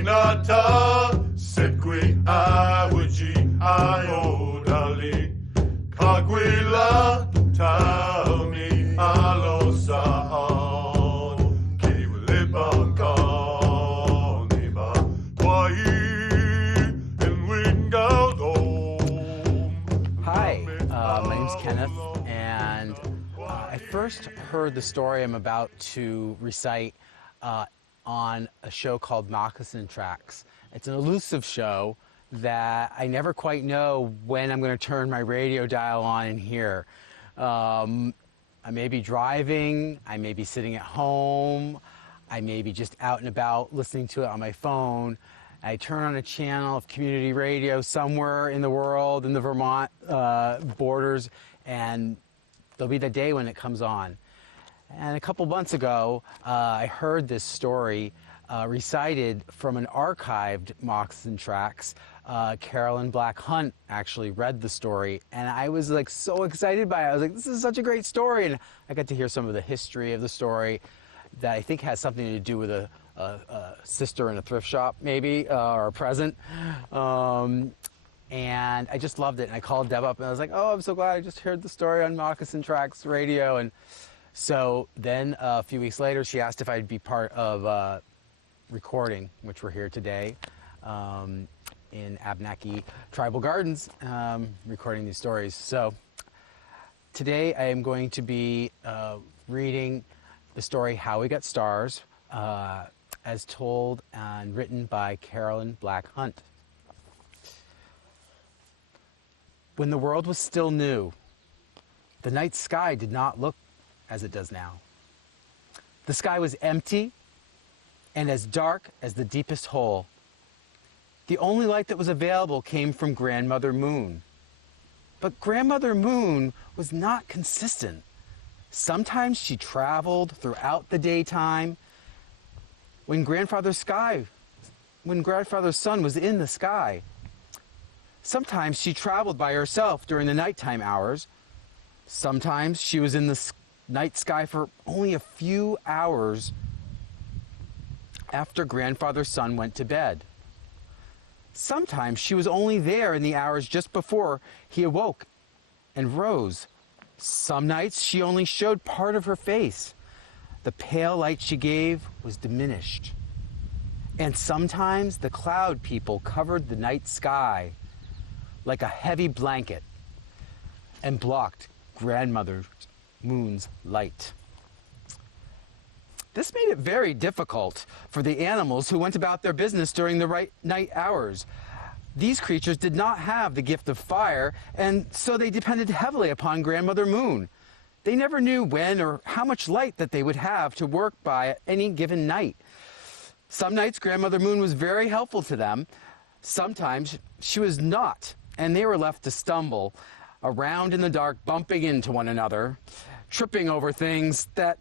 Hinata sekwi awuji ayodali kagwila tauni alosan kiwilibankaniba kwai inwingaudom. Hi, my name's Kenneth, and I first heard the story I'm about to recite on a show called Moccasin Tracks. It's an elusive show that I never quite know when I'm going to turn my radio dial on and hear. I may be driving, I may be sitting at home, I may be just out and about listening to it on my phone. I turn on a channel of community radio somewhere in the world, in the Vermont borders, and there'll be the day when it comes on. And a couple months ago, I heard this story recited from an archived Moccasin Tracks. Carolyn Black Hunt actually read the story, and I was like so excited by it. I was like, this is such a great story. And I got to hear some of the history of the story that I think has something to do with a sister in a thrift shop, maybe, or a present. And I just loved it. And I called Deb up, and I was like, oh, I'm so glad I just heard the story on Moccasin Tracks radio. And so then a few weeks later, she asked if I'd be part of recording, which we're here today in Abnaki Tribal Gardens, recording these stories. So today I am going to be reading the story How We Got Stars, as told and written by Carolyn Black Hunt. When the world was still new, the night sky did not look as it does now. The sky was empty and as dark as the deepest hole. The only light that was available came from Grandmother Moon. But Grandmother Moon was not consistent. Sometimes she traveled throughout the daytime when Grandfather Sun was in the sky. Sometimes she traveled by herself during the nighttime hours. Sometimes she was in the night sky for only a few hours after Grandfather Sun went to bed. Sometimes she was only there in the hours just before he awoke and rose. Some nights she only showed part of her face. The pale light she gave was diminished. And sometimes the cloud people covered the night sky like a heavy blanket and blocked Grandmother Moon's light. This made it very difficult for the animals who went about their business during the night hours. These creatures did not have the gift of fire, and so they depended heavily upon Grandmother Moon. They never knew when or how much light that they would have to work by at any given night. Some nights Grandmother Moon was very helpful to them. Sometimes she was not, and they were left to stumble around in the dark, bumping into one another, tripping over things that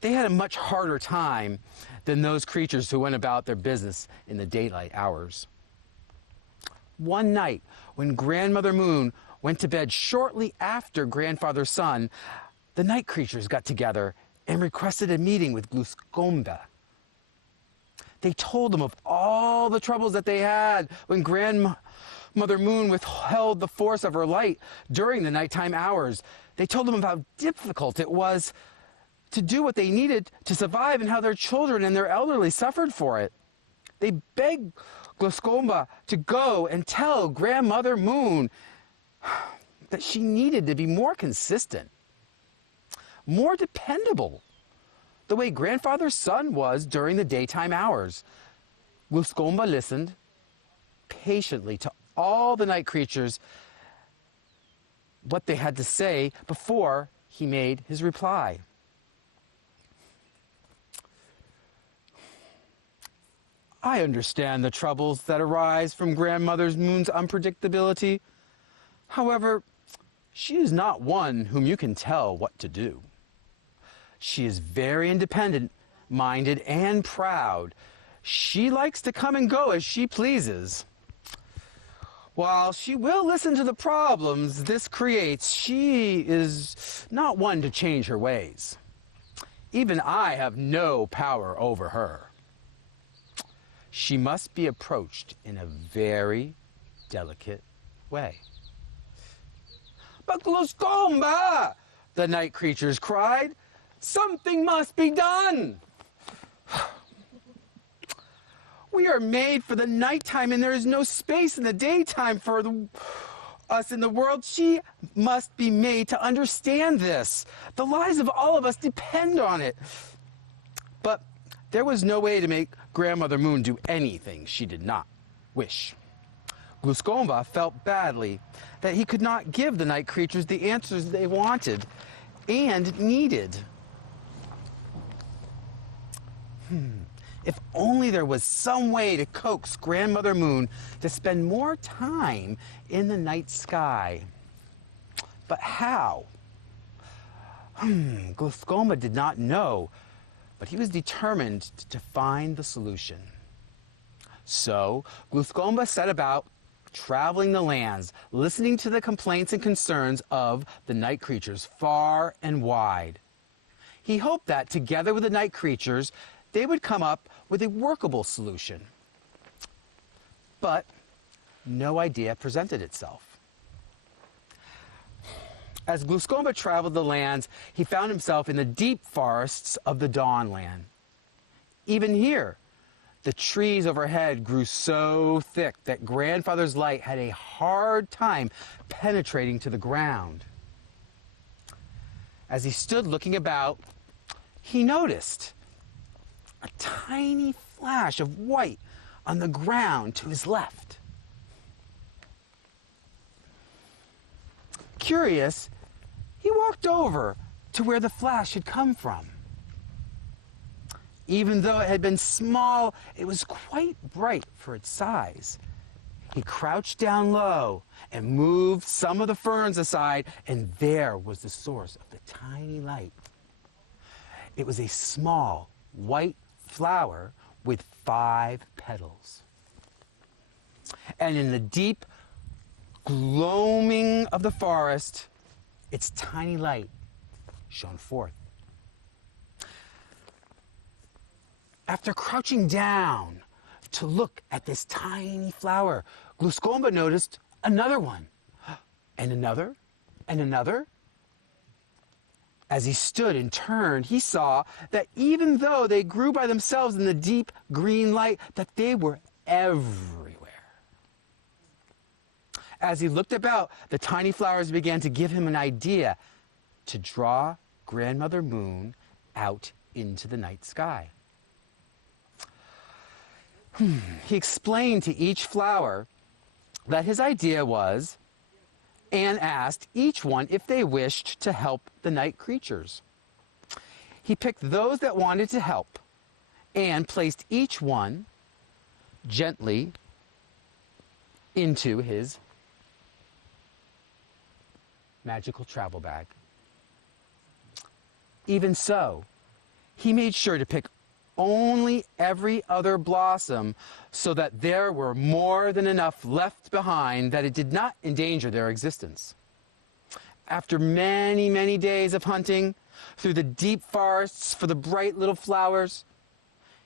they had a much harder time than those creatures who went about their business in the daylight hours. One night, when Grandmother Moon went to bed shortly after Grandfather Sun, the night creatures got together and requested a meeting with Gluskomba. They told him of all the troubles that they had when Grandmother Moon withheld the force of her light during the nighttime hours. They told him of how difficult it was to do what they needed to survive and how their children and their elderly suffered for it. They begged Gluskomba to go and tell Grandmother Moon that she needed to be more consistent, more dependable, the way Grandfather Sun was during the daytime hours. Gluskomba listened patiently to all the night creatures, what they had to say before he made his reply. I understand the troubles that arise from Grandmother Moon's unpredictability. However, she is not one whom you can tell what to do. She is very independent-minded and proud. She likes to come and go as she pleases. While she will listen to the problems this creates, she is not one to change her ways. Even I have no power over her. she must be approached in a very delicate way. "But Gluscomba!" the night creatures cried. "Something must be done! We are made for the nighttime, and there is no space in the daytime for us in the world. She must be made to understand this. The lives of all of us depend on it." But there was no way to make Grandmother Moon do anything she did not wish. Gluscomba felt badly that he could not give the night creatures the answers they wanted and needed. If only there was some way to coax Grandmother Moon to spend more time in the night sky. But how? Gluscomba did not know, but he was determined to find the solution. So Gluscomba set about traveling the lands, listening to the complaints and concerns of the night creatures far and wide. He hoped that, together with the night creatures, they would come up with a workable solution. But no idea presented itself. As Gluscomba traveled the lands, he found himself in the deep forests of the Dawnland. Even here, the trees overhead grew so thick that Grandfather's light had a hard time penetrating to the ground. As he stood looking about, he noticed a tiny flash of white on the ground to his left. Curious, he walked over to where the flash had come from. Even though it had been small, it was quite bright for its size. He crouched down low and moved some of the ferns aside, and there was the source of the tiny light. It was a small, white flower with 5 petals. And in the deep gloaming of the forest, its tiny light shone forth. After crouching down to look at this tiny flower, Gluscomba noticed another one, and another, and another. As he stood and turned, he saw that even though they grew by themselves in the deep green light, that they were everywhere. As he looked about, the tiny flowers began to give him an idea to draw Grandmother Moon out into the night sky. He explained to each flower that his idea was, and asked each one if they wished to help the night creatures. He picked those that wanted to help and placed each one gently into his magical travel bag. Even so, he made sure to pick only every other blossom so that there were more than enough left behind that it did not endanger their existence. After many, many days of hunting through the deep forests for the bright little flowers,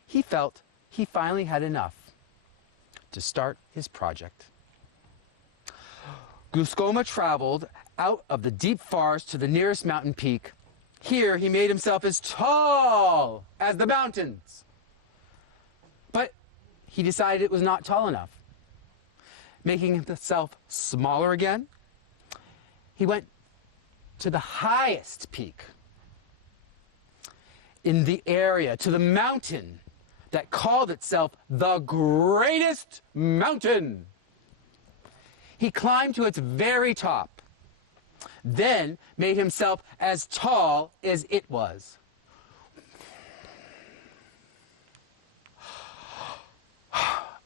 he felt he finally had enough to start his project. Gluscomba traveled out of the deep forest to the nearest mountain peak. Here he made himself as tall as the mountains. But he decided it was not tall enough. Making himself smaller again, he went to the highest peak in the area, to the mountain that called itself the greatest mountain. He climbed to its very top, then made himself as tall as it was.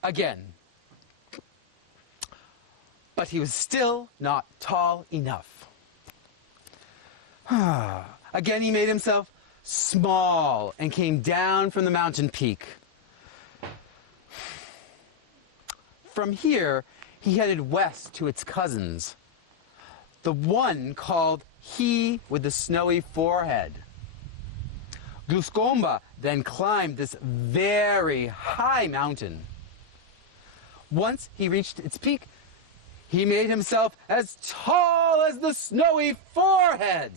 Again. But he was still not tall enough. Again, he made himself small and came down from the mountain peak. From here, he headed west to its cousins, the one called He with the Snowy Forehead. Gluscomba then climbed this very high mountain. Once he reached its peak, he made himself as tall as the snowy forehead.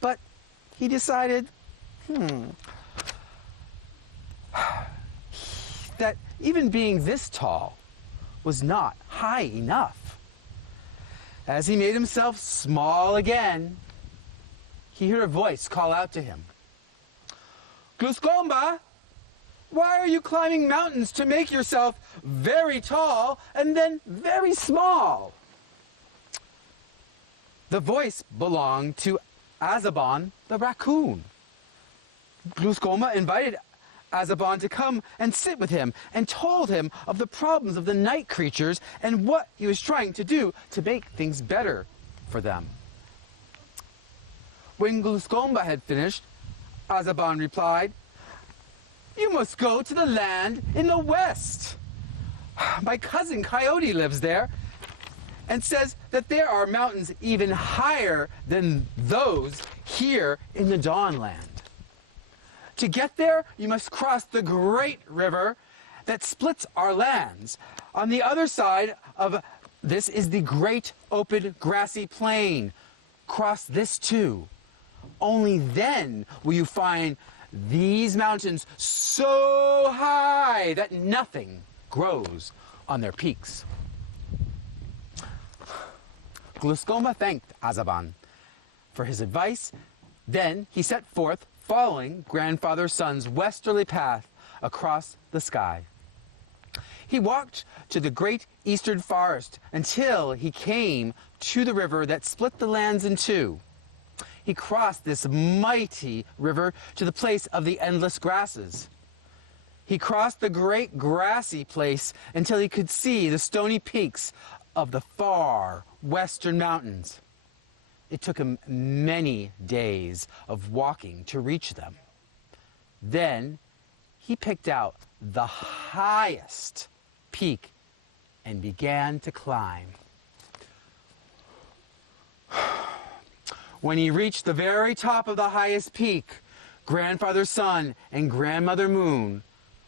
But he decided, that even being this tall was not high enough. As he made himself small again, he heard a voice call out to him. Gluskomba, why are you climbing mountains to make yourself very tall and then very small? The voice belonged to Azaban the raccoon. Gluskomba invited Azaban to come and sit with him and told him of the problems of the night creatures and what he was trying to do to make things better for them. When Gluskomba had finished, Azaban replied, "You must go to the land in the west. My cousin Coyote lives there and says that there are mountains even higher than those here in the Dawnland. To get there, you must cross the great river that splits our lands. On the other side of this is the great open grassy plain. Cross this too. Only then will you find these mountains so high that nothing grows on their peaks." Gluskomba thanked Azaban for his advice. Then he set forth, following Grandfather Sun's westerly path across the sky. He walked to the great eastern forest until he came to the river that split the lands in two. He crossed this mighty river to the place of the endless grasses. He crossed the great grassy place until he could see the stony peaks of the far western mountains. It took him many days of walking to reach them. Then he picked out the highest peak and began to climb. When he reached the very top of the highest peak, Grandfather Sun and Grandmother Moon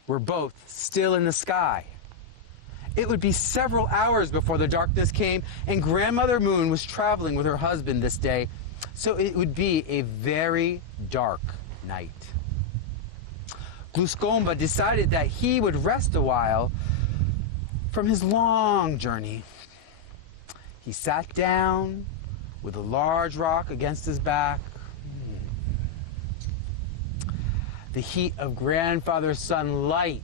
were both still in the sky. It would be several hours before the darkness came, and Grandmother Moon was traveling with her husband this day, so it would be a very dark night. Gluskomba decided that he would rest a while from his long journey. He sat down with a large rock against his back. The heat of Grandfather Sun light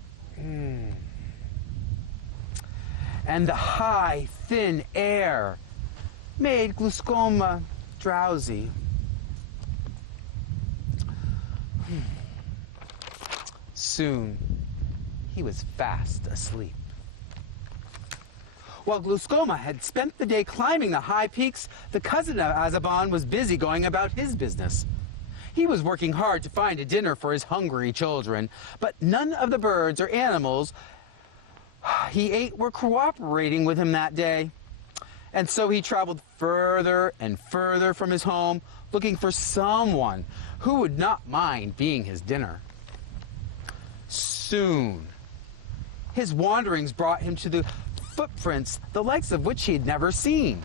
and the high, thin air made Gluskomba drowsy. Soon, he was fast asleep. While Gluskomba had spent the day climbing the high peaks, the cousin of Azaban was busy going about his business. He was working hard to find a dinner for his hungry children, but none of the birds or animals he ate were cooperating with him that day. And so he traveled further and further from his home, looking for someone who would not mind being his dinner. Soon, his wanderings brought him to the footprints, the likes of which he had never seen.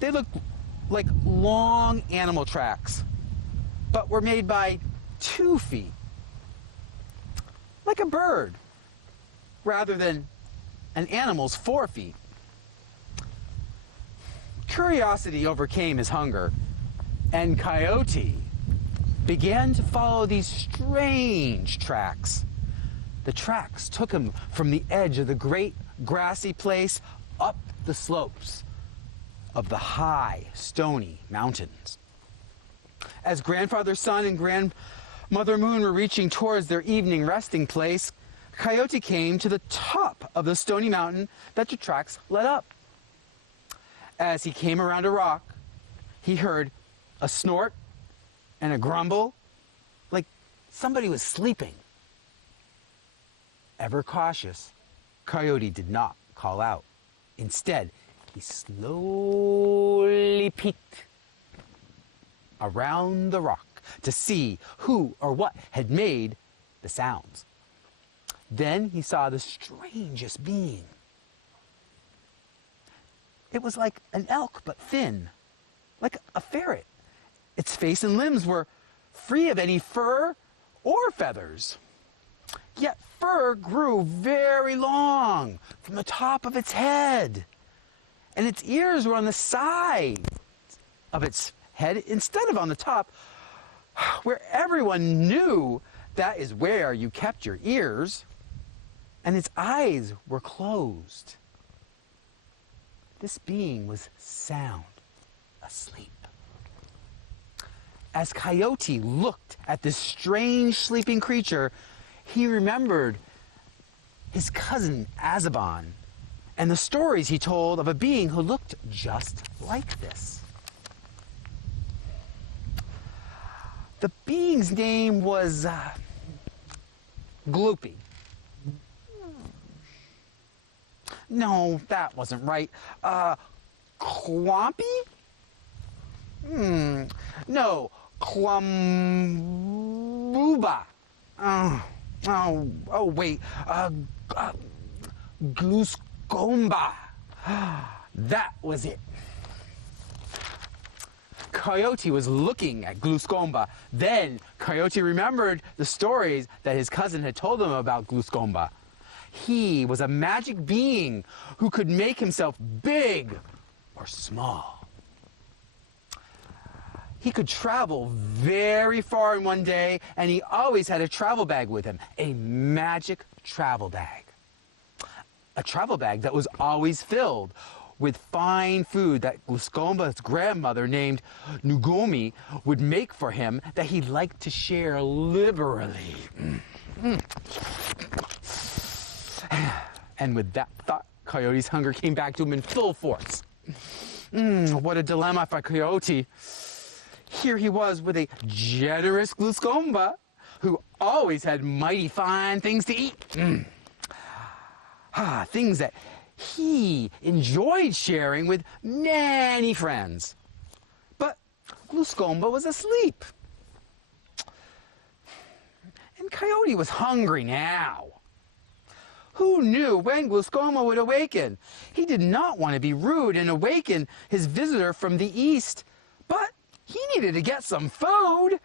They looked like long animal tracks, but were made by 2 feet, like a bird, rather than an animal's 4 feet. Curiosity overcame his hunger, and Coyote began to follow these strange tracks. The tracks took him from the edge of the great grassy place up the slopes of the high, stony mountains. As Grandfather Sun and Grandmother Moon were reaching towards their evening resting place, Coyote came to the top of the stony mountain that the tracks led up. As he came around a rock, he heard a snort and a grumble, like somebody was sleeping. Ever cautious, Coyote did not call out. Instead, he slowly peeked around the rock to see who or what had made the sounds. Then he saw the strangest being. It was like an elk, but thin, like a ferret. Its face and limbs were free of any fur or feathers. Yet fur grew very long from the top of its head, and its ears were on the side of its head instead of on the top, where everyone knew that is where you kept your ears, and its eyes were closed. This being was sound asleep. As Coyote looked at this strange sleeping creature, he remembered his cousin Azabon and the stories he told of a being who looked just like this. The being's name was Gloopy. No, that wasn't right. Clompy? No, Clumbooba. Wait. Glooscomba. That was it. Coyote was looking at Glooscomba. Then Coyote remembered the stories that his cousin had told him about Glooscomba. He was a magic being who could make himself big or small. He could travel very far in one day, and he always had a travel bag with him, a magic travel bag. A travel bag that was always filled with fine food that Glooscomba's grandmother named Nugomi would make for him that he liked to share liberally. And with that thought, Coyote's hunger came back to him in full force. What a dilemma for Coyote. Here he was with a generous Glooscomba who always had mighty fine things to eat. Things that he enjoyed sharing with many friends. But Glooscomba was asleep. And Coyote was hungry now. Who knew when Glooscomba would awaken? He did not want to be rude and awaken his visitor from the east, but he needed to get some food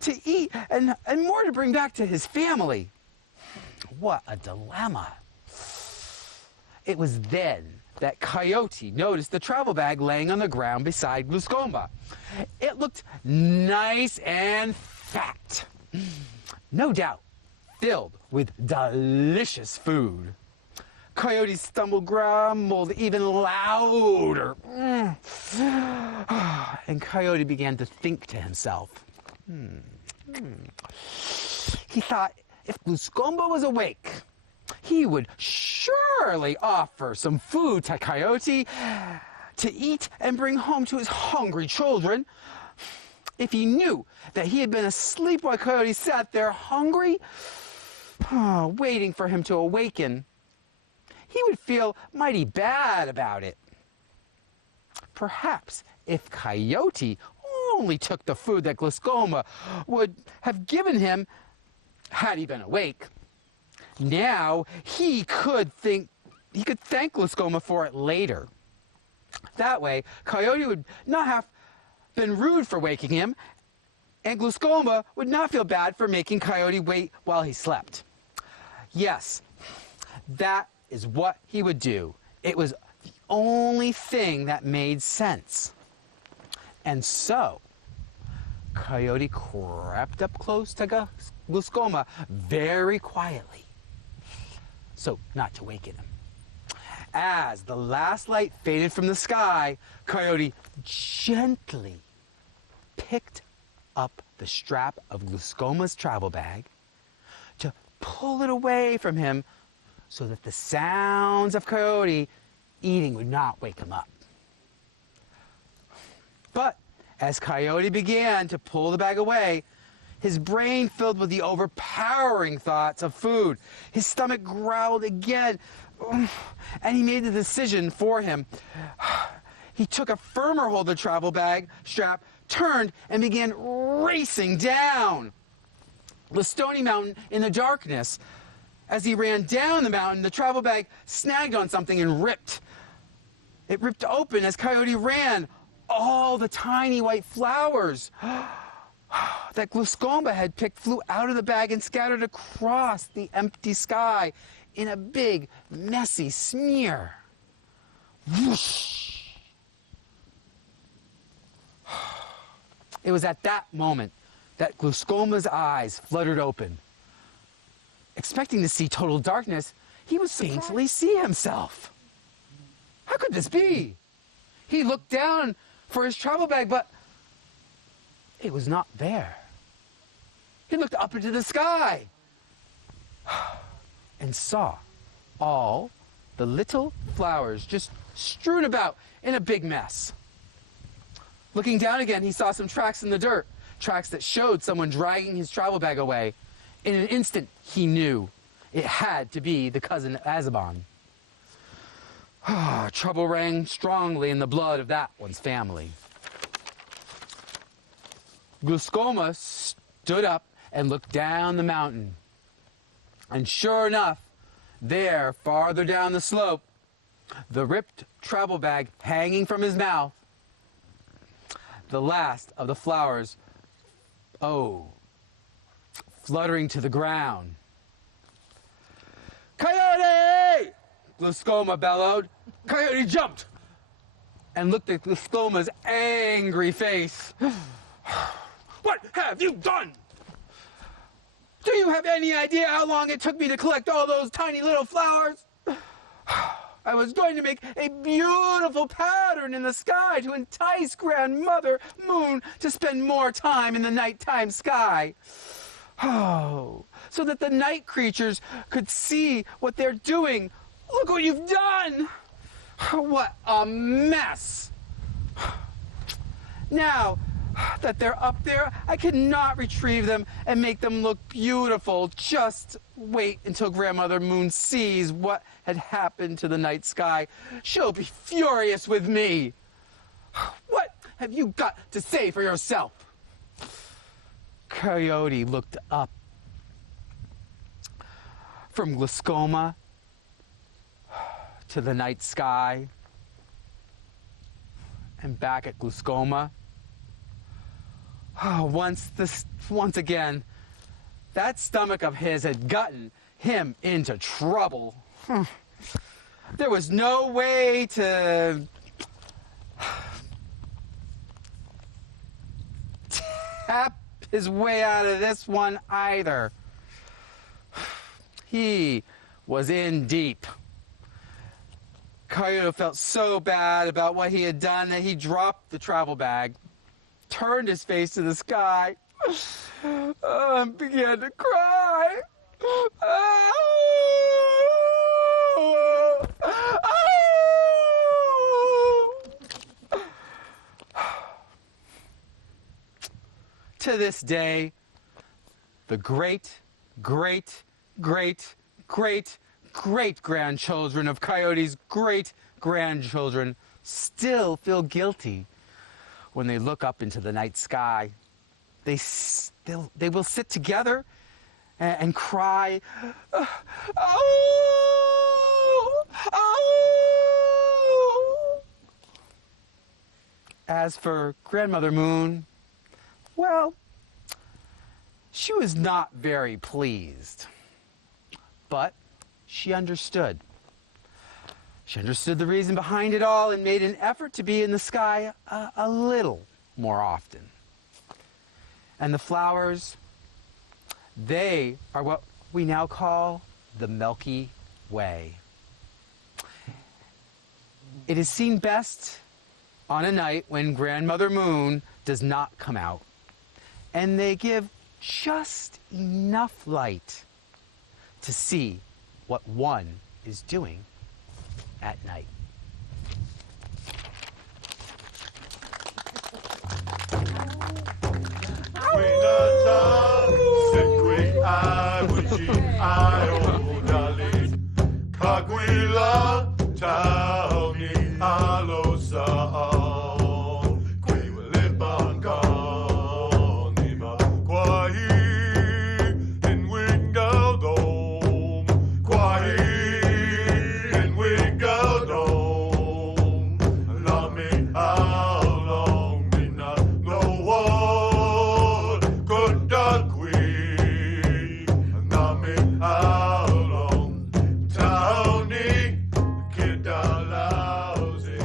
to eat and more to bring back to his family. What a dilemma. It was then that Coyote noticed the travel bag laying on the ground beside Glooscomba. It looked nice and fat. No doubt filled with delicious food. Coyote stumbled, grumbled even louder. And Coyote began to think to himself. He thought if Glooscomba was awake, he would surely offer some food to Coyote to eat and bring home to his hungry children. If he knew that he had been asleep while Coyote sat there hungry, waiting for him to awaken, he would feel mighty bad about it. Perhaps if Coyote only took the food that Glooscomba would have given him had he been awake, now he could thank Glooscomba for it later. That way, Coyote would not have been rude for waking him, and Glooscomba would not feel bad for making Coyote wait while he slept. Yes, that is what he would do. It was the only thing that made sense. And so, Coyote crept up close to Glooscomba very quietly, so not to waken him. As the last light faded from the sky, Coyote gently picked up the strap of Glooscomba's travel bag to pull it away from him so that the sounds of Coyote eating would not wake him up. But as Coyote began to pull the bag away, his brain filled with the overpowering thoughts of food. His stomach growled again, and he made the decision for him. He took a firmer hold of the travel bag strap, turned, and began racing down the stony mountain in the darkness. As he ran down the mountain, the travel bag snagged on something and ripped. It ripped open as Coyote ran. All the tiny white flowers that Gluscoma had picked flew out of the bag and scattered across the empty sky in a big, messy smear. Whoosh! It was at that moment that Gluscoma's eyes fluttered open. Expecting to see total darkness, he would painfully see himself. How could this be? He looked down for his travel bag, but it was not there. He looked up into the sky and saw all the little flowers just strewn about in a big mess. Looking down again, he saw some tracks in the dirt, tracks that showed someone dragging his travel bag away. In an instant, he knew it had to be the cousin Azaban. Trouble rang strongly in the blood of that one's family. Gluscoma stood up and looked down the mountain. And sure enough, there, farther down the slope, the ripped travel bag hanging from his mouth, the last of the flowers, fluttering to the ground. "Coyote!" Gluscoma bellowed. Coyote jumped and looked at Gluscoma's angry face. "What have you done? Do you have any idea how long it took me to collect all those tiny little flowers? I was going to make a beautiful pattern in the sky to entice Grandmother Moon to spend more time in the nighttime sky. So that the night creatures could see what they're doing. Look what you've done! What a mess! Now that they're up there, I cannot retrieve them and make them look beautiful. Just wait until Grandmother Moon sees what had happened to the night sky. She'll be furious with me. What have you got to say for yourself?" Coyote looked up from Gluscoma to the night sky and back at Gluscoma. Once again, that stomach of his had gotten him into trouble. There was no way to tap his way out of this one either. He was in deep. Coyote felt so bad about what he had done that he dropped the travel bag, turned his face to the sky, and began to cry. To this day, the great-great-great-great-great-grandchildren of Coyote's great-grandchildren still feel guilty when they look up into the night sky. They will sit together and cry, "Oh! Oh!" As for Grandmother Moon, well, she was not very pleased, but she understood. She understood the reason behind it all and made an effort to be in the sky a little more often. And the flowers, they are what we now call the Milky Way. It is seen best on a night when Grandmother Moon does not come out, and they give just enough light to see what one is doing at night. how long? Tony, kid lousy.